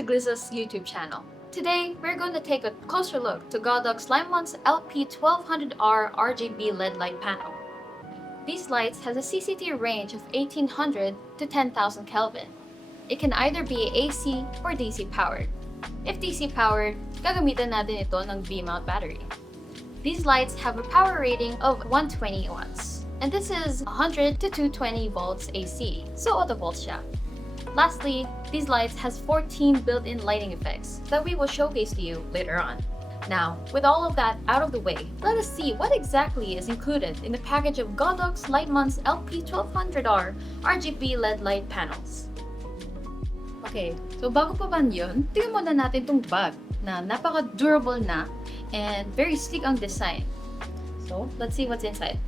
to Glizza's YouTube channel. Today, we're going to take a closer look to Godok's Limon's LP1200R RGB LED light panel. These lights has a CCT range of 1800 to 10,000 Kelvin. It can either be AC or DC powered. If DC powered, gagamitan natin ito ng V-mount battery. These lights have a power rating of 120 watts, and this is 100 to 220 volts AC, so auto volts siya. Lastly, these lights has 14 built-in lighting effects that we will showcase to you later on. Now, with all of that out of the way, let us see what exactly is included in the package of Godok's Lightmon's LP1200R RGB LED light panels. Okay, so bago pa man yun, tingnan muna natin itong bag na napaka-durable na and very sleek ang design. So, let's see what's inside.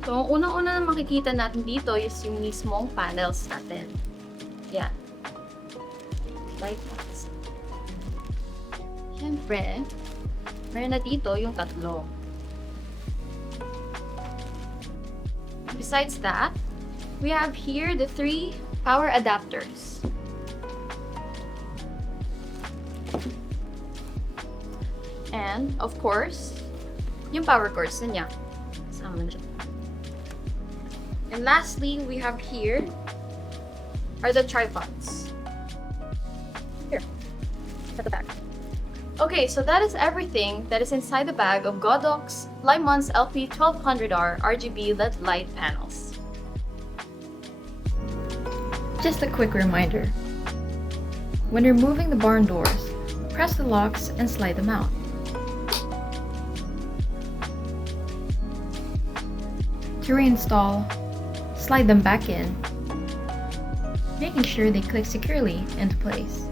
So, ang unang-una na makikita natin dito is yung mismong panels natin. Yan. Like that. Siyempre, meron na dito yung tatlo. Besides that, we have here the 3 power adapters. And, of course, yung power cords na niya. Kasama na siya. And lastly, we have here are the tripods. Here, at the back. Okay, so that is everything that is inside the bag of Godok's Limon's LP1200R RGB LED light panels. Just a quick reminder. When removing the barn doors, press the locks and slide them out. To reinstall, slide them back in, making sure they click securely into place.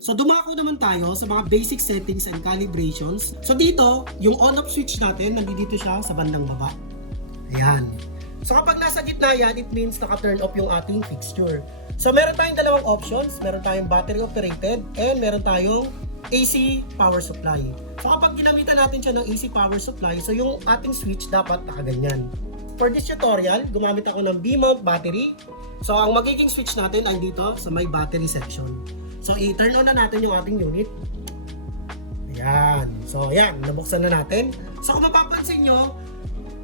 So dumako naman tayo sa mga basic settings and calibrations. So dito, yung on-off switch natin, nandito siya sa bandang baba. Ayan. So kapag nasa gitna yan, it means naka-turn off yung ating fixture. So meron tayong dalawang options. Meron tayong battery operated and meron tayong AC power supply. So kapag ginamitan natin siya ng AC power supply, so yung ating switch dapat nakaganyan. For this tutorial, gumamit ako ng V-mount battery. So ang magiging switch natin ay dito sa may battery section. So i-turn on na natin yung ating unit. Ayan. So ayan, nabuksan na natin. So kung mapapansin nyo,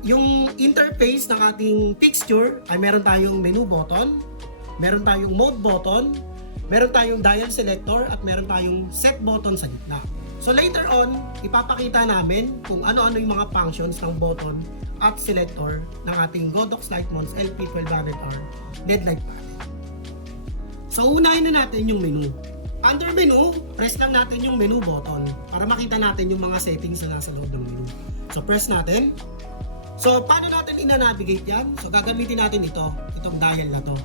yung interface ng ating fixture ay meron tayong menu button, meron tayong mode button, meron tayong dial selector, at meron tayong set button sa gitna. So later on, ipapakita namin kung ano-ano yung mga functions ng button at selector ng ating Godok's Lightmon's LP1200R LED light panel. So unahin na natin yung menu. Under menu, press lang natin yung menu button para makita natin yung mga settings na nasa loob ng menu. So press natin. So paano natin ina-navigate yan? So gagamitin natin itong dial na to.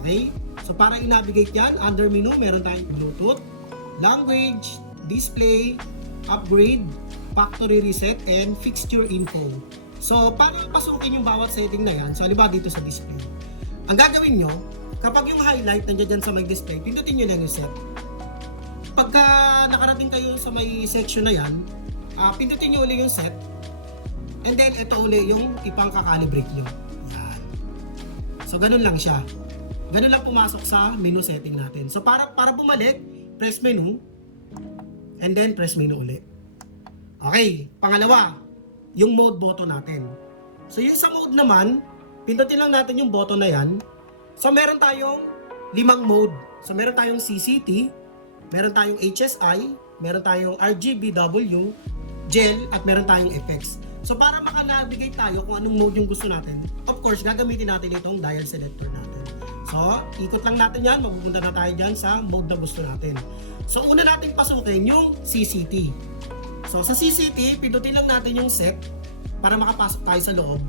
Okay? So para i-navigate yan, under menu, meron tayong Bluetooth, language, display, upgrade, factory reset, and fixture info. So, paano pasukin yung bawat setting na yan? So, halimbawa dito sa display. Ang gagawin nyo, kapag yung highlight nandiyan dyan sa may display, pindutin nyo lang yung set. Pagka nakarating kayo sa may section na yan, pindutin nyo ulit yung set. And then, ito ulit yung ipang kakalibrate nyo. Yan. So, ganun lang siya. Ganun lang pumasok sa menu setting natin. So, para bumalik, press menu. And then, press menu ulit. Okay, pangalawa, yung mode button natin. So, yung sa mode naman, pindutin lang natin yung button na yan. So, meron tayong 5 mode. So, meron tayong CCT, meron tayong HSI, meron tayong RGBW, gel, at meron tayong effects. So, para makanavigate tayo kung anong mode yung gusto natin, of course, gagamitin natin itong dial selector natin. So, ikot lang natin yan, mapupunta na tayo dyan sa mode na gusto natin. So, una nating pasukin yung CCT. So, sa CCT, pindutin lang natin yung set para makapasok tayo sa loob.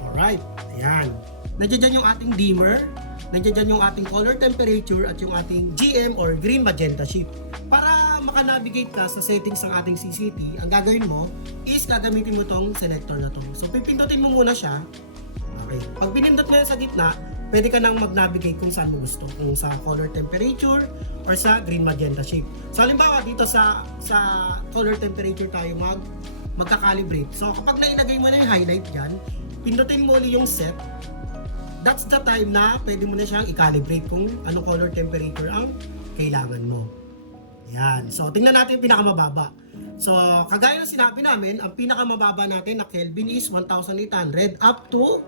Alright, ayan. Nandiyan dyan yung ating dimmer, nandiyan dyan yung ating color temperature, at yung ating GM or green magenta shift. Para makanavigate ka sa settings ng ating CCT, ang gagawin mo is gagamitin mo tong selector na to. So, pipindutin mo muna siya. Okay. Pag pinindot mo yan sa gitna, pwede ka nang mag-navigate kung saan mo gusto. Kung sa color temperature or sa green magenta shape. So halimbawa dito sa color temperature tayo magka-calibrate. So kapag nailagay mo na yung highlight dyan, pindutin mo ulit yung set, that's the time na pwede mo na siyang i-calibrate kung anong color temperature ang kailangan mo. Ayan. So, tingnan natin yung pinakamababa. So, kagaya ng sinabi namin, ang pinakamababa natin na Kelvin is 1,800 up to,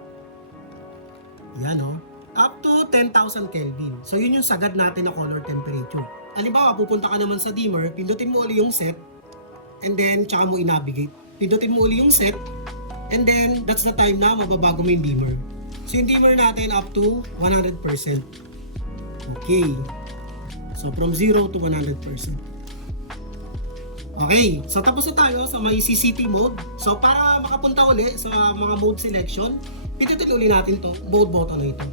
ayan o, up to 10,000 Kelvin. So, yun yung sagad natin na color temperature. Halimbawa, pupunta ka naman sa dimmer, pindutin mo ulit yung set, and then, tsaka mo i-navigate. Pindutin mo ulit yung set, and then, that's the time na mababago mo yung dimmer. So, yung dimmer natin up to 100%. Okay. So, from 0 to 100%. Okay. So, tapos na tayo sa may CCT mode. So, para makapunta ulit sa mga mode selection, pindutin ulit natin to mode button na ito.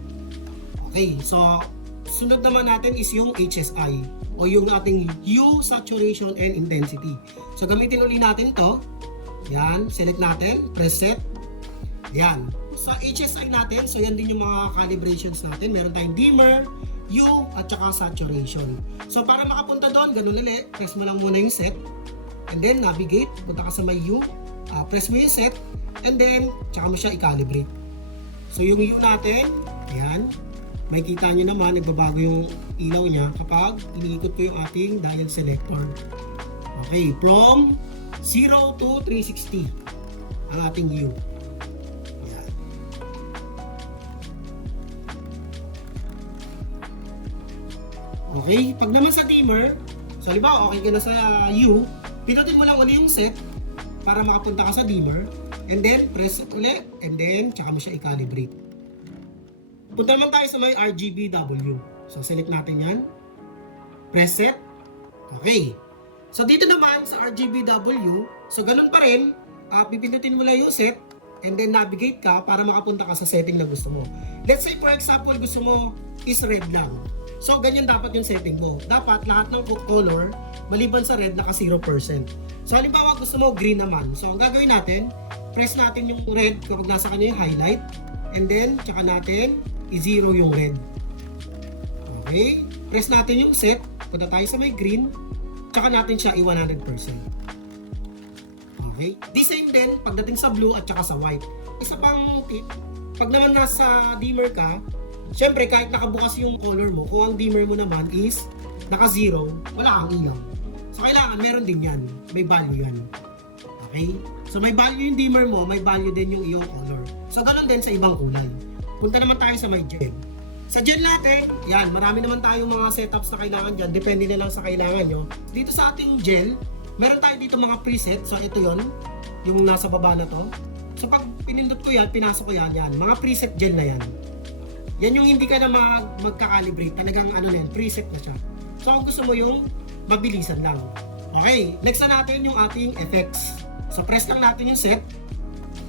Okay. So, sunod naman natin is yung HSI o yung ating hue, saturation, and intensity. So, gamitin ulit natin to. Yan. Select natin. Press set. Yan. Sa HSI natin, so yan din yung mga calibrations natin. Meron tayong dimmer, hue, at saka saturation. So para makapunta doon, ganun ulit, press mo lang muna yung set. And then navigate, punta ka sa may hue, press mo yung set, and then tsaka mo siya i-calibrate. So yung hue natin, ayan, makikita nyo naman, nagbabago yung ilaw niya kapag iniikot ko yung ating dial selector. Okay, from 0 to 360 ang ating hue. Okay, pag naman sa dimmer, so halimbawa okay ka na sa hue, pinutin mo lang ulit yung set para makapunta ka sa dimmer, and then press ulit, and then tsaka mo siya i-calibrate. Punta naman tayo sa may RGBW. So select natin yan, press set. Okay, so dito naman sa RGBW, so ganun pa rin, pipindutin mo lang yung set, and then navigate ka para makapunta ka sa setting na gusto mo. Let's say for example, gusto mo is red lang. So, ganyan dapat yung setting mo. Dapat lahat ng color, maliban sa red, naka 0%. So, halimbawa gusto mo green naman. So, ang gagawin natin, press natin yung red kapag nasa kanya yung highlight. And then, tsaka natin, i-zero yung red. Okay? Press natin yung set. Punta tayo sa may green. Tsaka natin siya i-100%. Okay? The same din, pagdating sa blue at tsaka sa white. Isa pang tip, pag naman nasa dimmer ka, siyempre, kahit nakabukas yung color mo, kung ang dimmer mo naman is naka-0, wala kang ilaw. So, kailangan meron din yan. May value yan. Okay? So, may value yung dimmer mo, may value din yung iyong color. So, ganun din sa ibang kulay. Punta naman tayo sa may gel. Sa gel natin, yan, marami naman tayong mga setups na kailangan dyan. Depende na lang sa kailangan nyo. Dito sa ating gel, meron tayo dito mga preset. So, ito yon yung nasa baba na to. So, pag pinindot ko yan, pinasok ko yan, yan. Mga preset gel na yan. Yan yung hindi ka na magka-calibrate. Talagang ano na yan, preset na siya. So kung gusto mo yung mabilisan lang. Okay, next na natin yung ating effects. So press lang natin yung set.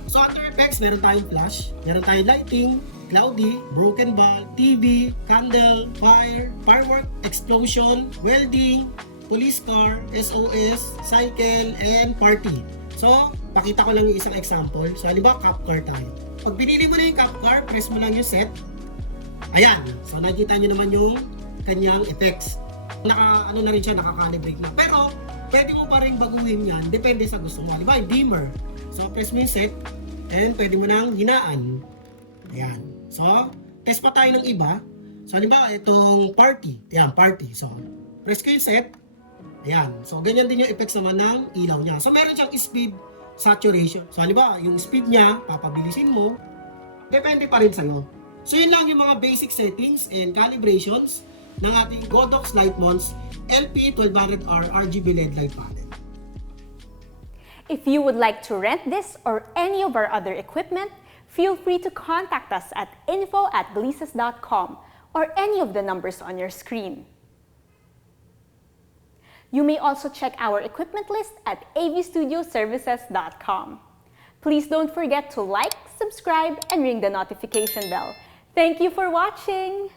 So under effects, meron tayong flash, meron tayong lighting, cloudy, broken ball, TV, candle, fire, firework, explosion, welding, police car, SOS, cycle, and party. So, pakita ko lang yung isang example. So halimbawa, cop car tayo. Pag pinili mo na yung cop car, press mo lang yung set. Ayan, so nakita nyo naman yung kanyang effects. Ano na rin siya, naka-calibrate na. Pero, pwede mo pa rin baguhin yan, depende sa gusto mo. Halimbawa, dimmer. So, press mo yung set, and pwede mo nang hinaan. Ayan. So, test pa tayo ng iba. So, halimbawa, itong party. Ayan, party. So, press ko yung set. Ayan. So, ganyan din yung effects naman ng ilaw niya. So, meron siyang speed, saturation. So, halimbawa, yung speed niya, papabilisin mo. Depende pa rin sa'yo. So yun lang yung mga basic settings and calibrations ng ating Godox Lightmonts LP1200R RGB LED light panel. If you would like to rent this or any of our other equipment, feel free to contact us at info@gleases.com or any of the numbers on your screen. You may also check our equipment list at avstudioservices.com. Please don't forget to like, subscribe, and ring the notification bell. Thank you for watching!